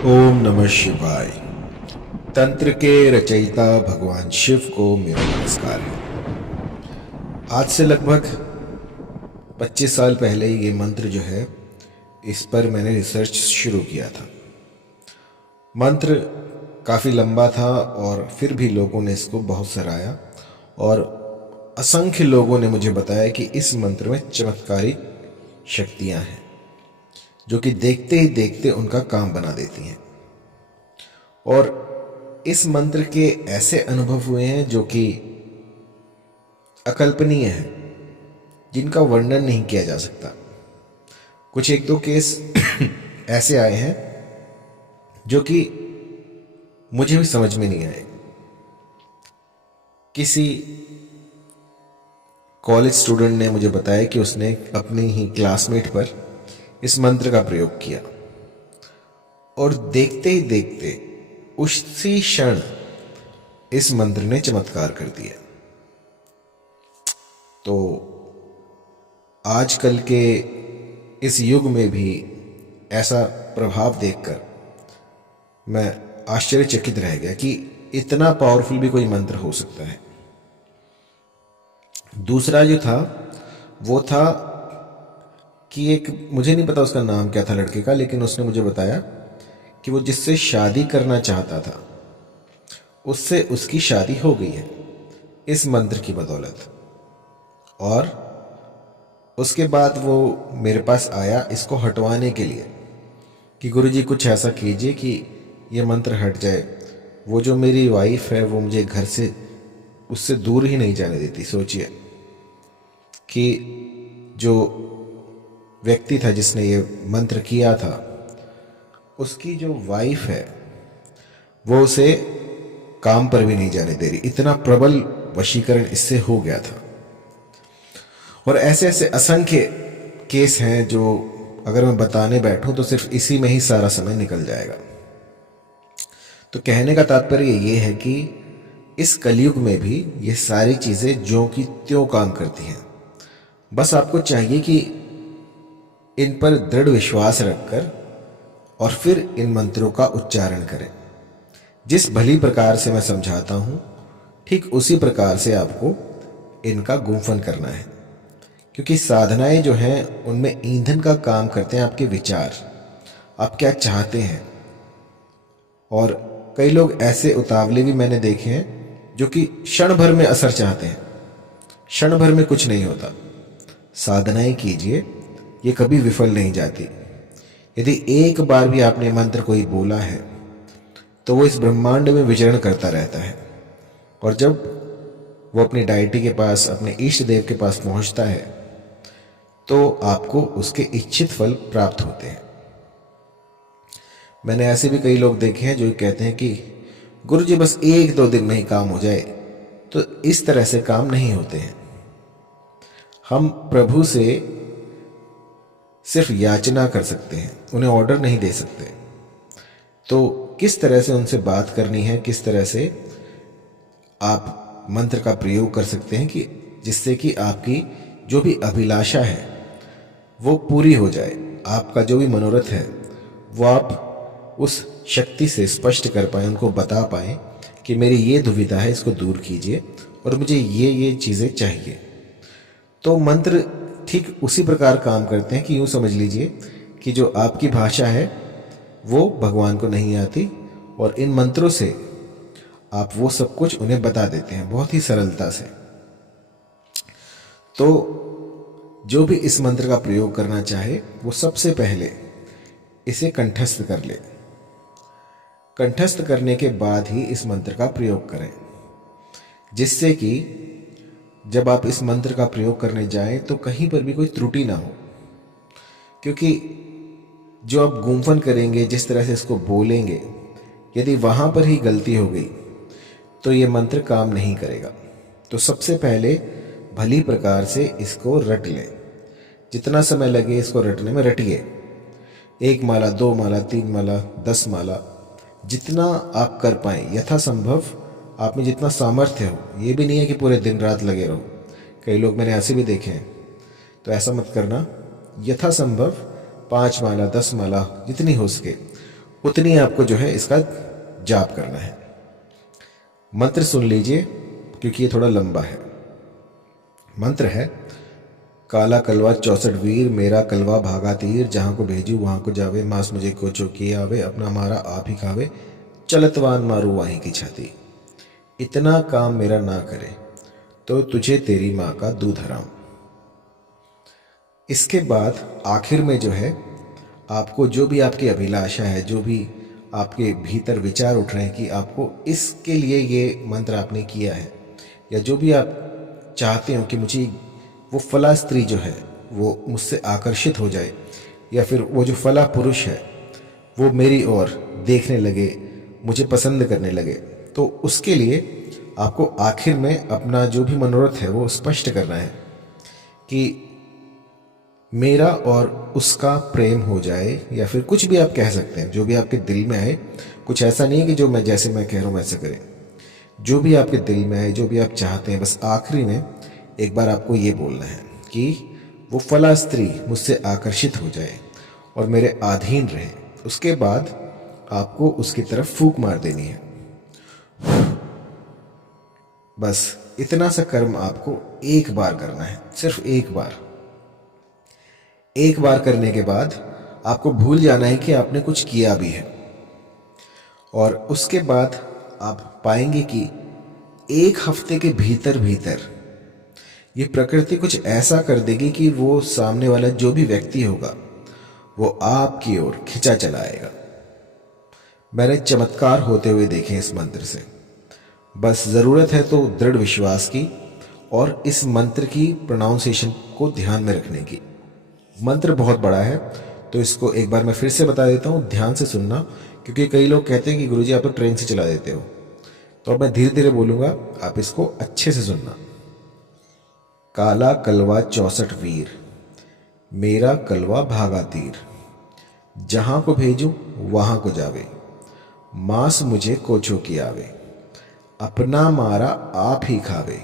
ओम नमः शिवाय। तंत्र के रचयिता भगवान शिव को मेरा नमस्कार है। आज से लगभग 25 साल पहले ये मंत्र जो है, इस पर मैंने रिसर्च शुरू किया था। मंत्र काफ़ी लंबा था और फिर भी लोगों ने इसको बहुत सराहा और असंख्य लोगों ने मुझे बताया कि इस मंत्र में चमत्कारिक शक्तियां हैं जो कि देखते ही देखते उनका काम बना देती हैं। और इस मंत्र के ऐसे अनुभव हुए हैं जो कि अकल्पनीय है, जिनका वर्णन नहीं किया जा सकता। कुछ एक दो केस ऐसे आए हैं जो कि मुझे भी समझ में नहीं आए। किसी कॉलेज स्टूडेंट ने मुझे बताया कि उसने अपने ही क्लासमेट पर इस मंत्र का प्रयोग किया और देखते ही देखते उसी क्षण इस मंत्र ने चमत्कार कर दिया। तो आजकल के इस युग में भी ऐसा प्रभाव देखकर मैं आश्चर्यचकित रह गया कि इतना पावरफुल भी कोई मंत्र हो सकता है। दूसरा जो था वो था कि एक, मुझे नहीं पता उसका नाम क्या था लड़के का, लेकिन उसने मुझे बताया कि वो जिससे शादी करना चाहता था उससे उसकी शादी हो गई है इस मंत्र की बदौलत। और उसके बाद वो मेरे पास आया इसको हटवाने के लिए कि गुरुजी कुछ ऐसा कीजिए कि ये मंत्र हट जाए। वो जो मेरी वाइफ है वो मुझे घर से उससे दूर ही नहीं जाने देती। सोचिए कि जो व्यक्ति था जिसने ये मंत्र किया था, उसकी जो वाइफ है वो उसे काम पर भी नहीं जाने दे रही। इतना प्रबल वशीकरण इससे हो गया था। और ऐसे ऐसे असंख्य केस हैं जो अगर मैं बताने बैठूं तो सिर्फ इसी में ही सारा समय निकल जाएगा। तो कहने का तात्पर्य ये है कि इस कलयुग में भी ये सारी चीजें ज्यों की त्यों काम करती हैं। बस आपको चाहिए कि इन पर दृढ़ विश्वास रखकर और फिर इन मंत्रों का उच्चारण करें। जिस भली प्रकार से मैं समझाता हूं ठीक उसी प्रकार से आपको इनका गुंफन करना है, क्योंकि साधनाएं जो हैं उनमें ईंधन का काम करते हैं आपके विचार, आप क्या चाहते हैं। और कई लोग ऐसे उतावले भी मैंने देखे हैं जो कि क्षण भर में असर चाहते हैं, क्षण भर में कुछ नहीं होता। साधनाएं कीजिए, ये कभी विफल नहीं जाती। यदि एक बार भी आपने मंत्र कोई बोला है तो वो इस ब्रह्मांड में विचरण करता रहता है, और जब वो अपनी डायटी के पास, अपने इष्ट देव के पास पहुंचता है तो आपको उसके इच्छित फल प्राप्त होते हैं। मैंने ऐसे भी कई लोग देखे हैं जो कहते हैं कि गुरुजी बस एक दो दिन में ही काम हो जाए। तो इस तरह से काम नहीं होते हैं। हम प्रभु से सिर्फ याचना कर सकते हैं, उन्हें ऑर्डर नहीं दे सकते। तो किस तरह से उनसे बात करनी है, किस तरह से आप मंत्र का प्रयोग कर सकते हैं कि जिससे कि आपकी जो भी अभिलाषा है वो पूरी हो जाए। आपका जो भी मनोरथ है वो आप उस शक्ति से स्पष्ट कर पाए, उनको बता पाए कि मेरी ये दुविधा है, इसको दूर कीजिए और मुझे ये चीज़ें चाहिए। तो मंत्र ठीक उसी प्रकार काम करते हैं कि यूँ समझ लीजिए कि जो आपकी भाषा है वो भगवान को नहीं आती, और इन मंत्रों से आप वो सब कुछ उन्हें बता देते हैं बहुत ही सरलता से। तो जो भी इस मंत्र का प्रयोग करना चाहे वो सबसे पहले इसे कंठस्थ कर ले। कंठस्थ करने के बाद ही इस मंत्र का प्रयोग करें, जिससे कि जब आप इस मंत्र का प्रयोग करने जाएं तो कहीं पर भी कोई त्रुटि ना हो। क्योंकि जो आप गुंफन करेंगे, जिस तरह से इसको बोलेंगे, यदि वहां पर ही गलती हो गई तो ये मंत्र काम नहीं करेगा। तो सबसे पहले भली प्रकार से इसको रट लें। जितना समय लगे इसको रटने में रटिए। 1 माला, 2 माला, 3 माला, 10 माला, जितना आप कर पाएं यथासंभव। आप में जितना सामर्थ्य हो, ये भी नहीं है कि पूरे दिन रात लगे रहो। कई लोग मैंने ऐसे भी देखे हैं, तो ऐसा मत करना। यथासंभव 5 माला, 10 माला, जितनी हो सके उतनी आपको जो है इसका जाप करना है। मंत्र सुन लीजिए क्योंकि ये थोड़ा लंबा है। मंत्र है, काला कलवा 64 वीर, मेरा कलवा भागा तीर, जहाँ को भेजू वहाँ को जावे, मांस मुझे को चौकी आवे, अपना मारा आप ही खावे, चलतवान मारू वहीं की छाती। इतना काम मेरा ना करे तो तुझे तेरी माँ का दूध हराम। इसके बाद आखिर में जो है आपको जो भी आपकी अभिलाषा है, जो भी आपके भीतर विचार उठ रहे हैं कि आपको इसके लिए ये मंत्र आपने किया है, या जो भी आप चाहते हो कि मुझे वो फला स्त्री जो है वो मुझसे आकर्षित हो जाए, या फिर वो जो फला पुरुष है वो मेरी ओर देखने लगे, मुझे पसंद करने लगे, तो उसके लिए आपको आखिर में अपना जो भी मनोरथ है वो स्पष्ट करना है कि मेरा और उसका प्रेम हो जाए, या फिर कुछ भी आप कह सकते हैं जो भी आपके दिल में आए। कुछ ऐसा नहीं है कि जो मैं जैसे मैं कह रहा हूँ वैसे करें, जो भी आपके दिल में आए, जो भी आप चाहते हैं, बस आखिरी में एक बार आपको ये बोलना है कि वो फला स्त्री मुझसे आकर्षित हो जाए और मेरे अधीन रहे। उसके बाद आपको उसकी तरफ फूंक मार देनी है। बस इतना सा कर्म आपको एक बार करना है, सिर्फ एक बार। एक बार करने के बाद आपको भूल जाना है कि आपने कुछ किया भी है, और उसके बाद आप पाएंगे कि एक हफ्ते के भीतर भीतर ये प्रकृति कुछ ऐसा कर देगी कि वो सामने वाला जो भी व्यक्ति होगा वो आपकी ओर खिंचा चला आएगा। मैंने चमत्कार होते हुए देखे इस मंत्र से। बस ज़रूरत है तो दृढ़ विश्वास की और इस मंत्र की प्रोनाउंसिएशन को ध्यान में रखने की। मंत्र बहुत बड़ा है तो इसको एक बार मैं फिर से बता देता हूँ, ध्यान से सुनना, क्योंकि कई लोग कहते हैं कि गुरुजी आप तो ट्रेन से चला देते हो। तो अब मैं धीरे धीरे बोलूँगा, आप इसको अच्छे से सुनना। काला कलवा 64 वीर, मेरा कलवा भागा तीर, जहाँ को भेजूं वहाँ को जावे, मांस मुझे कोचो की आवे, अपना मारा आप ही खावे,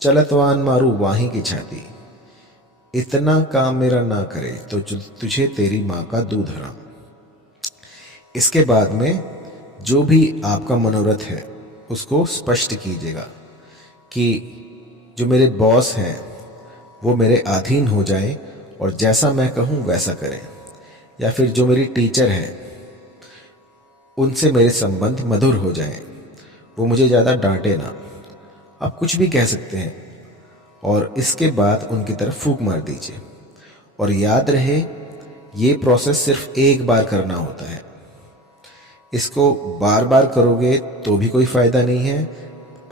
चलतवान मारू वाही की छाती। इतना काम मेरा ना करे तो तुझे तेरी माँ का दूध हराम। इसके बाद में जो भी आपका मनोरथ है उसको स्पष्ट कीजिएगा कि जो मेरे बॉस हैं वो मेरे अधीन हो जाएं और जैसा मैं कहूँ वैसा करें, या फिर जो मेरी टीचर हैं उनसे मेरे संबंध मधुर हो जाएं, वो मुझे ज़्यादा डांटे ना। आप कुछ भी कह सकते हैं और इसके बाद उनकी तरफ फूंक मार दीजिए। और याद रहे ये प्रोसेस सिर्फ एक बार करना होता है, इसको बार बार करोगे तो भी कोई फ़ायदा नहीं है,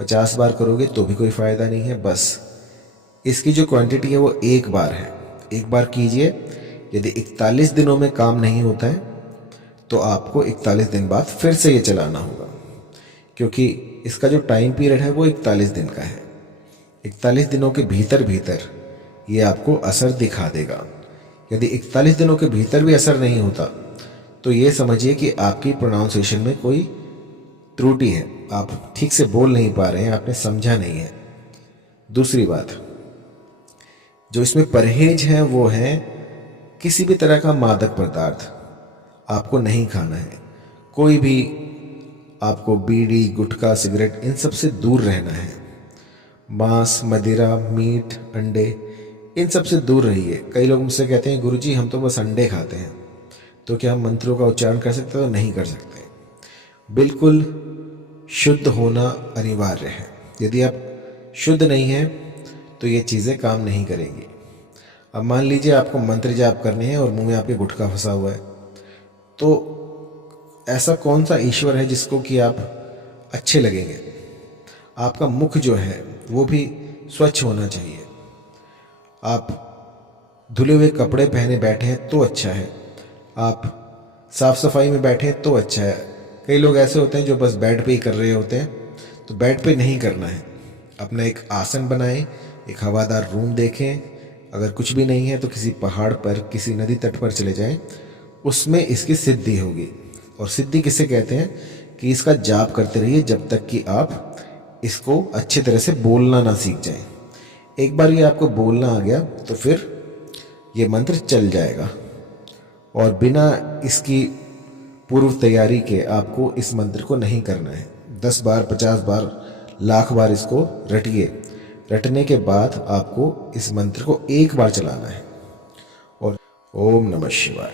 50 बार करोगे तो भी कोई फ़ायदा नहीं है। बस इसकी जो क्वांटिटी है वो एक बार है, एक बार कीजिए। यदि 41 दिनों में काम नहीं होता है तो आपको 41 दिन बाद फिर से ये चलाना होगा, क्योंकि इसका जो टाइम पीरियड है वो 41 दिन का है। 41 दिनों के भीतर भीतर ये आपको असर दिखा देगा। यदि 41 दिनों के भीतर भी असर नहीं होता तो ये समझिए कि आपकी प्रोनाउंसिएशन में कोई त्रुटि है, आप ठीक से बोल नहीं पा रहे हैं, आपने समझा नहीं है। दूसरी बात जो इसमें परहेज है वो है किसी भी तरह का मादक पदार्थ आपको नहीं खाना है। कोई भी आपको बीड़ी, गुटखा, सिगरेट, इन सब से दूर रहना है। मांस, मदिरा, मीट, अंडे, इन सब से दूर रहिए। कई लोग मुझसे कहते हैं गुरुजी हम तो बस अंडे खाते हैं, तो क्या हम मंत्रों का उच्चारण कर सकते हैं? तो नहीं कर सकते। बिल्कुल शुद्ध होना अनिवार्य है। यदि आप शुद्ध नहीं हैं तो ये चीज़ें काम नहीं करेंगी। अब मान लीजिए आपको मंत्र जाप करने हैं और मुंह में आपके गुटखा फंसा हुआ है, तो ऐसा कौन सा ईश्वर है जिसको कि आप अच्छे लगेंगे? आपका मुख जो है वो भी स्वच्छ होना चाहिए। आप धुले हुए कपड़े पहने बैठे हैं तो अच्छा है, आप साफ सफाई में बैठे हैं तो अच्छा है। कई लोग ऐसे होते हैं जो बस बेड पे ही कर रहे होते हैं, तो बेड पे नहीं करना है। अपना एक आसन बनाएं, एक हवादार रूम देखें। अगर कुछ भी नहीं है तो किसी पहाड़ पर, किसी नदी तट पर चले जाएं, उसमें इसकी सिद्धि होगी। और सिद्धि किसे कहते हैं कि इसका जाप करते रहिए जब तक कि आप इसको अच्छी तरह से बोलना ना सीख जाएं। एक बार ये आपको बोलना आ गया तो फिर ये मंत्र चल जाएगा, और बिना इसकी पूर्व तैयारी के आपको इस मंत्र को नहीं करना है। 10 बार, 50 बार, लाख बार इसको रटिए। रटने के बाद आपको इस मंत्र को एक बार चलाना है और ओम नमः शिवाय।